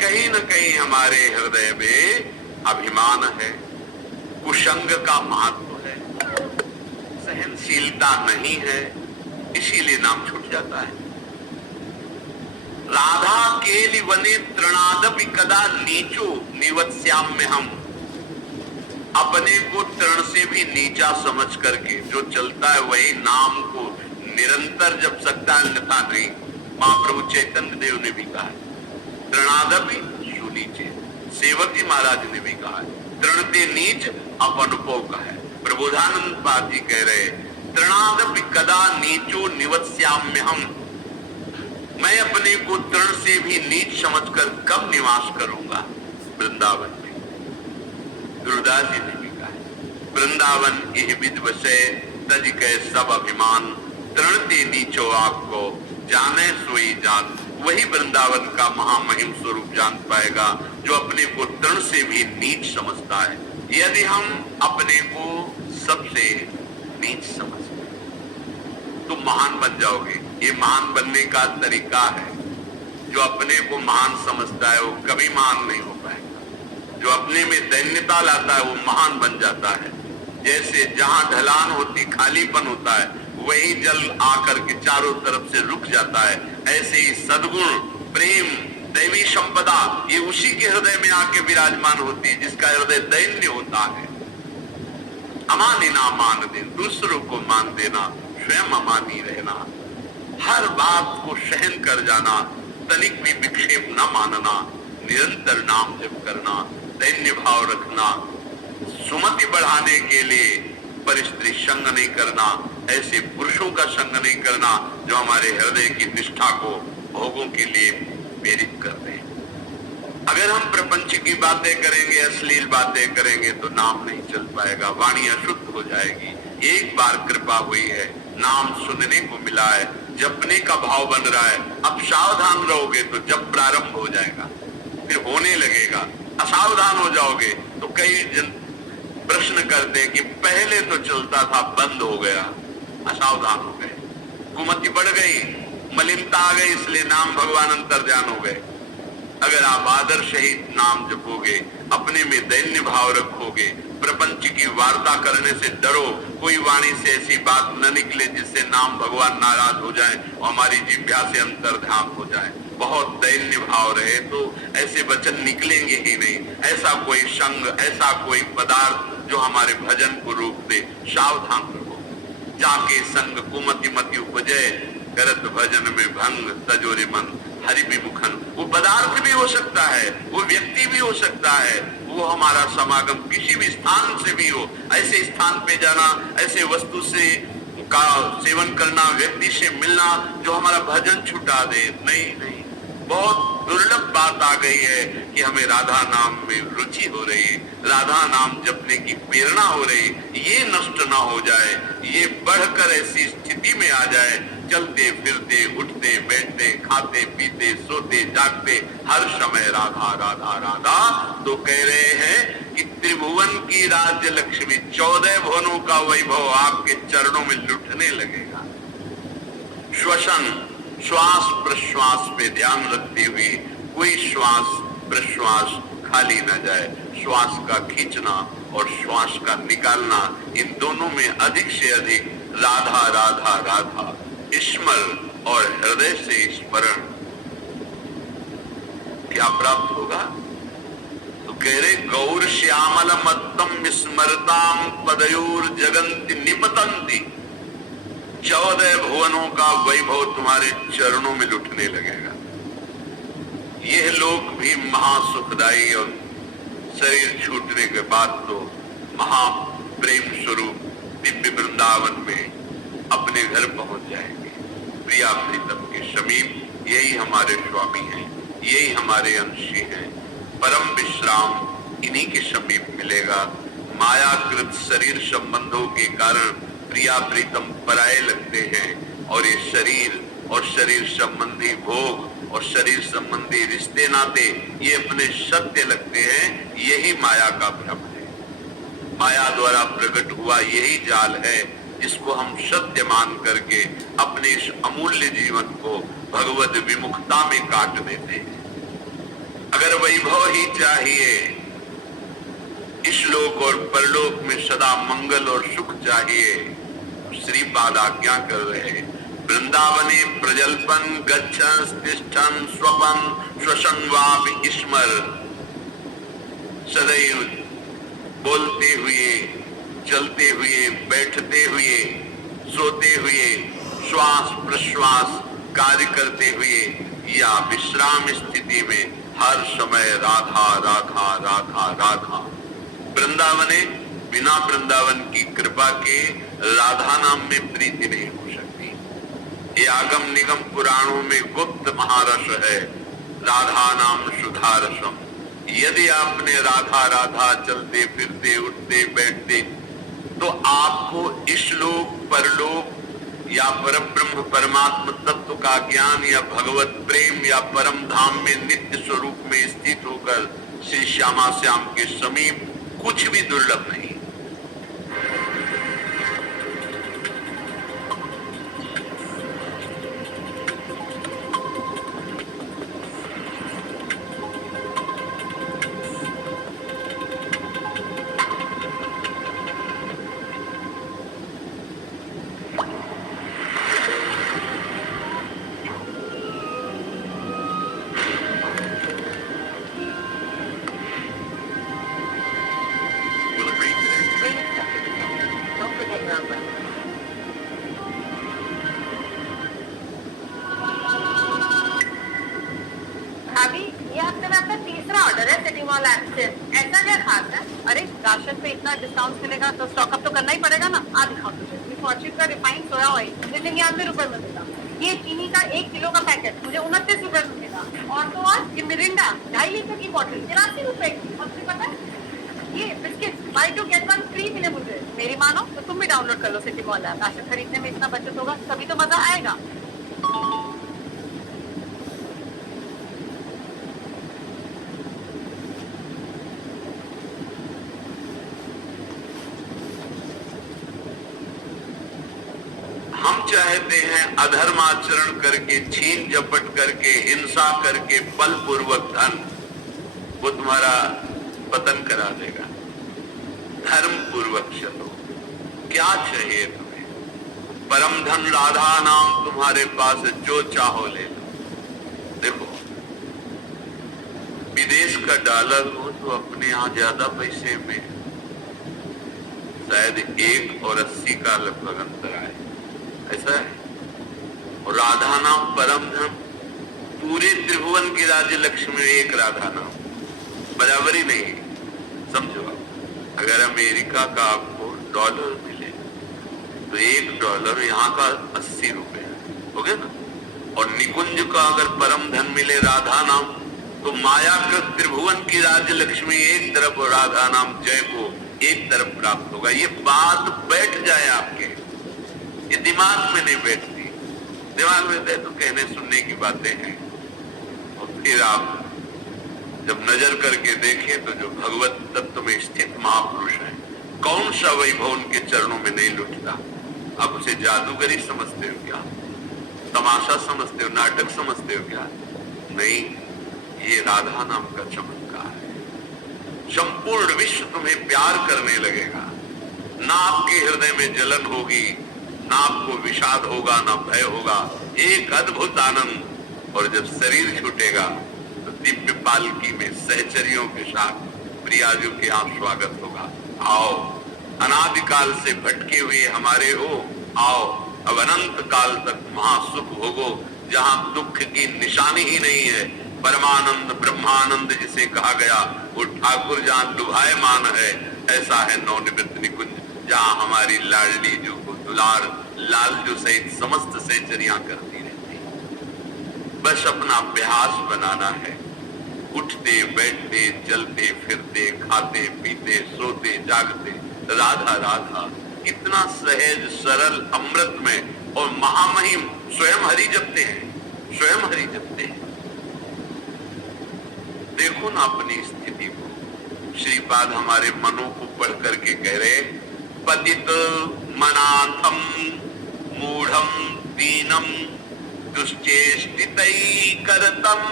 कहीं न कहीं हमारे हृदय में अभिमान है, कुसंग का महत्व है, सहनशीलता नहीं है, इसीलिए नाम छूट जाता है। राधा केलि वने तृणादपि कदा नीचो निवत्स्याम्य हम। अपने को तृण से भी नीचा समझ करके जो चलता है वही नाम को निरंतर जप सकता है, अन्यथा नहीं। महाप्रभु चैतन्य देव ने भी कहा है तृणादपि सुनीचे। सेवक जी महाराज ने भी कहा है तृण ते नीच अपन को कहा है। प्रबोधानंद पाद जी कह रहे तृणादपि कदा नीचो निवत्स्याम्य हम। मैं अपने को तृण से भी नीच समझकर कब निवास करूंगा वृंदावन में। गुरुदास जी ने भी कहा है वृंदावन यह विद्वसे तज के सब अभिमान। तृण ते नीचो आपको जाने सोई जान। वही वृंदावन का महामहिम स्वरूप जान पाएगा जो अपने को तृण से भी नीच समझता है। यदि हम अपने को सबसे नीच समझते तो महान बन जाओगे। ये महान बनने का तरीका है। जो अपने को महान समझता है वो कभी महान नहीं हो पाएगा। जो अपने में दैन्यता लाता है वो महान बन जाता है। जैसे जहां ढलान होती खालीपन होता है वही जल आकर के चारों तरफ से रुक जाता है। ऐसे ही सद्गुण प्रेम दैवी संपदा ये उसी के हृदय में आके विराजमान होती है जिसका हृदय दैन्य होता है। अमानी ना मान दे, दूसरों को मान देना, स्वयं अमानी रहना, हर बात को सहन कर जाना, तनिक भी विक्षेप न मानना, निरंतर नाम जप करना, दैन्य भाव रखना, सुमति बढ़ाने के लिए परिस्त्री संग नहीं करना, ऐसे पुरुषों का संग नहीं करना जो हमारे हृदय की निष्ठा को भोगों के लिए प्रेरित करते हैं। अगर हम प्रपंच की बातें करेंगे, अश्लील बातें करेंगे तो नाम नहीं चल पाएगा, वाणी अशुद्ध हो जाएगी। एक बार कृपा हुई है, नाम सुनने को मिला है, जपने का भाव बन रहा है। अब सावधान रहोगे तो जब प्रारंभ हो जाएगा, फिर होने लगेगा। असावधान हो जाओगे तो कई जन प्रश्न करते कि पहले तो चलता था बंद हो गया, असावधान हो गए, कुमति बढ़ गई, मलिनता आ गई, इसलिए नाम भगवान अंतर्ध्यान हो गए। अगर आप आदर्श ही नाम जपोगे, अपने में दैन्य भाव रखोगे, प्रपंच की वार्ता करने से डरो, कोई वाणी से ऐसी बात न निकले जिससे नाम भगवान नाराज हो जाए और हमारी जिह्वा से अंतर्ध्यान हो जाए। बहुत दैन्य भाव रहे तो ऐसे वचन निकलेंगे ही नहीं। ऐसा कोई संग, ऐसा कोई पदार्थ जो हमारे भजन को रोक दे, सावधान रहो। जाके संग कुमति मति उपजय, करत भजन में भंग तजोरे मन हरि विमुखन। वो पदार्थ भी हो सकता है, वो व्यक्ति भी हो सकता है, वो हमारा समागम किसी भी स्थान से भी हो। ऐसे स्थान पे जाना, ऐसे वस्तु से का सेवन करना, व्यक्ति से मिलना जो हमारा भजन छुटा दे, नहीं नहीं। बहुत दुर्लभ बात आ गई है कि हमें राधा नाम में रुचि हो रही, राधा नाम जपने की प्रेरणा हो रही, ये नष्ट ना हो जाए, ये बढ़कर ऐसी स्थिति में आ जाए, चलते फिरते उठते बैठते खाते पीते सोते जागते हर समय राधा राधा राधा। तो कह रहे हैं कि त्रिभुवन की राज्य लक्ष्मी, 14 भुवनों का वैभव आपके चरणों में लुटने लगेगा। श्वसन श्वास प्रश्वास पे ध्यान रखते हुए कोई श्वास प्रश्वास खाली न जाए। श्वास का खींचना और श्वास का निकालना, इन दोनों में अधिक से अधिक राधा राधा राधा स्मरण और हृदय से स्मरण क्या प्राप्त होगा। तो कह रहे गौर श्यामल मत्तम स्मरताम पदयोर जगंति निपतंती। 14 भुवनों का वैभव तुम्हारे चरणों में लुटने लगेगा। यह लोक भी महासुखदायी और शरीर छूटने के बाद तो महाप्रेम स्वरूप दिव्य वृंदावन में अपने घर पहुंच जाएंगे। प्रिया प्रीतम के समीप यही हमारे स्वामी हैं, यही हमारे अंशी हैं। परम विश्राम इन्हीं के समीप मिलेगा। मायाकृत शरीर संबंधों के कारण प्रिया प्रीतम पराये लगते हैं और ये शरीर और शरीर संबंधी भोग और शरीर संबंधी रिश्ते नाते ये अपने सत्य लगते हैं। यही माया का भ्रम है। माया द्वारा प्रकट हुआ यही जाल है जिसको हम सत्य मान करके अपने इस अमूल्य जीवन को भगवत विमुखता में काट देते हैं। अगर वैभव ही चाहिए, इशलोक और परलोक में सदा मंगल और सुख चाहिए। श्रीपाद आज्ञा कर रहे, वृंदावने प्रजल्पन गच्छन् तिष्ठन् स्वपन श्वसन वापि स्मर। सदैव बोलते हुए, चलते हुए, बैठते हुए, सोते हुए, श्वास प्रश्वास कार्य करते हुए या विश्राम स्थिति में हर समय राधा राधा राधा राधा। वृंदावने, बिना वृंदावन की कृपा के राधा नाम में प्रीति नहीं हो सकती। ये आगम निगम पुराणों में गुप्त महारस है, राधा नाम सुधा रसम। यदि आपने राधा राधा चलते फिरते उठते बैठते तो आपको इशलोक परलोक या परब्रह्म परमात्म तत्व का ज्ञान या भगवत प्रेम या परम धाम में नित्य स्वरूप में स्थित होकर श्री श्यामा श्याम के समीप कुछ भी दुर्लभ नहीं। राशन पे इतना डिस्काउंट मिलेगा तो स्टॉक अप तो करना ही पड़ेगा ना। आ दिखाओ तुझे, फॉर्च्यून का रिफाइंड सोया ऑयल मुझे 99 रुपए में मिला। ये चीनी का 1 किलो का पैकेट मुझे 29 रुपए में मिला। और तो और ये मिरिंडा 2.5 लीटर की बोतल 83 रुपए की। और तुझे पता है ये बिस्किट बाय 2 गेट 1 फ्री मिले मुझे। मेरी मानो तो तुम भी डाउनलोड कर लो सिटी मॉल ऐप। राशन खरीदने में इतना बचत होगा तभी तो मजा आएगा। हम चाहते हैं अधर्म आचरण करके, छीन झपट करके, हिंसा करके, बलपूर्वक धन, वो तुम्हारा पतन करा देगा। धर्म पूर्वक चलो। क्या चाहिए तुम्हें? परम धन राधा नाम तुम्हारे पास है, जो चाहो ले लो। देखो, विदेश का डॉलर हो तो अपने यहाँ ज्यादा पैसे में शायद 1 और 80 का लगभग अंतर आए, ऐसा है। और राधा नाम परम धन, पूरे त्रिभुवन की राज्य लक्ष्मी में एक राधा नाम, बराबरी नहीं। समझो, अगर अमेरिका का आपको डॉलर मिले तो $1 यहाँ का 80 रुपए हो गया ना। और निकुंज का अगर परम धन मिले राधा नाम तो माया का त्रिभुवन की राज्य लक्ष्मी एक तरफ और राधा नाम जय को एक तरफ प्राप्त होगा। ये बात बैठ जाए आपके, ये दिमाग में नहीं बैठती। दिमाग में तो कहने सुनने की बातें हैं। और फिर आप जब नजर करके देखें तो जो भगवत तत्व में स्थित महापुरुष है, कौन सा वैभव उनके चरणों में नहीं लुटता? आप उसे जादूगरी समझते हो क्या? तमाशा समझते हो? नाटक समझते हो क्या? नहीं, ये राधा नाम का चमत्कार है। संपूर्ण विश्व तुम्हें प्यार करने लगेगा। ना आपके हृदय में जलन होगी, ना आपको विषाद होगा, ना भय होगा। एक अद्भुत आनंद। और जब शरीर छूटेगा तो दिव्य पालकी में सहचरियों के साथ प्रियाजू के यहाँ स्वागत होगा। आओ, अनादिकाल से भटके हुए हमारे हो, आओ अब अनंत काल तक महासुख भोगो, जहाँ दुख की निशानी ही नहीं है। परमानंद ब्रह्मानंद जिसे कहा गया, वो ठाकुर जहाँ डुभायमान है, ऐसा है नवनिवृत्त निकुंज, जहाँ हमारी लाडली जो को दुलार लालजू सहित समस्त सहचरियां करती रहती। बस अपना अभ्यास बनाना है। उठते बैठते चलते फिरते खाते पीते सोते जागते राधा राधा, इतना सहज सरल अमृत में और महामहिम स्वयं हरि जपते हैं, स्वयं हरि जपते हैं। देखो ना अपनी स्थिति को। श्रीपाद हमारे मनों को पढ़ करके कह रहे, पतित मनाथम मूढ़म दीनम दुश्चेष्टितै करतम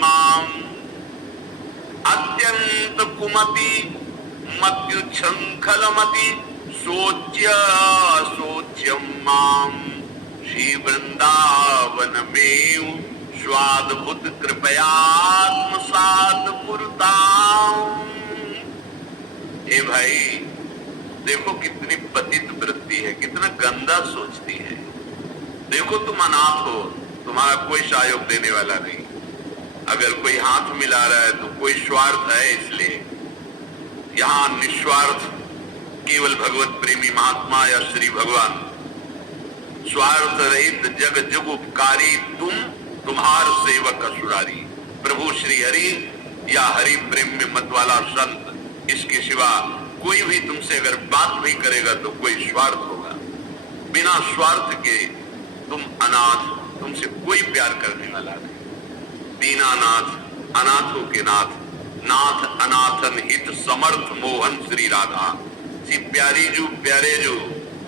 माम अत्यंत कुमति मत्युच्छृंखलमति सोच्य सोच्यम माम श्री वृंदावन में स्वाद्भुत कृपयात्मसात पुरताम। हे भाई, देखो कितनी पतित वृत्ति है, कितना गंदा सोचती है। देखो तुम अनाथ हो, तुम्हारा कोई सहयोग देने वाला नहीं। अगर कोई हाथ मिला रहा है तो कोई स्वार्थ है, इसलिए यहां निस्वार्थ केवल भगवत प्रेमी महात्मा या श्री भगवान, स्वार्थ रहित जग जुगुपकारी तुम, तुम्हार सेवक असुरारी। प्रभु श्री हरि या हरि प्रेम में मत वाला संत, इसके सिवा कोई भी तुमसे अगर बात भी करेगा तो कोई स्वार्थ होगा। बिना स्वार्थ के तुम अनाथ, तुमसे कोई प्यार करने वाला नहीं। दीनानाथ, अनाथों के नाथ, नाथ अनाथन हित समर्थ मोहन श्री राधा। सी प्यारी जो प्यारे जो,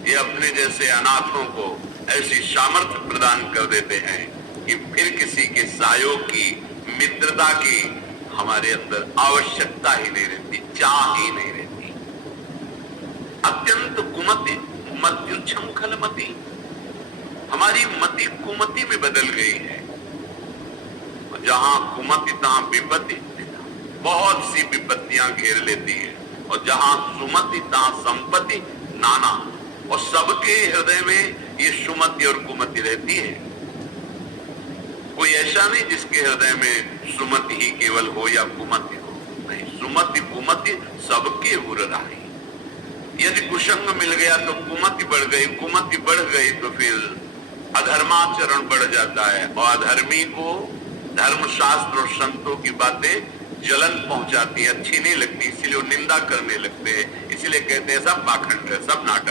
ये अपने जैसे अनाथों को ऐसी सामर्थ्य प्रदान कर देते हैं कि फिर किसी के सहयोग की, मित्रता की हमारे अंदर आवश्यकता ही नहीं रहती, चाह ही नहीं रहती। अत्यंत कुमति मत्युच्छृंखलमति, हमारी मति कुमति में बदल गई है। जहां कुमति तहां विपत्ति, बहुत सी विपत्तियां घेर लेती है, और जहां सुमति तहां संपत्ति नाना। और सबके हृदय में ये सुमति और कुमति रहती है। कोई ऐसा नहीं जिसके हृदय में सुमति ही केवल हो या कुमति हो, नहीं, सुमति कुमति सबके उर रही। यदि कुसंग मिल गया तो कुमति बढ़ गई, कुमति बढ़ गई तो फिर अधर्माचरण बढ़ जाता है, और अधर्मी को धर्मशास्त्र और संतों की बातें जलन पहुंचाती है, अच्छी नहीं लगती, इसलिए वो निंदा करने लगते हैं। इसलिए कहते हैं सब पाखंड है, सब नाटक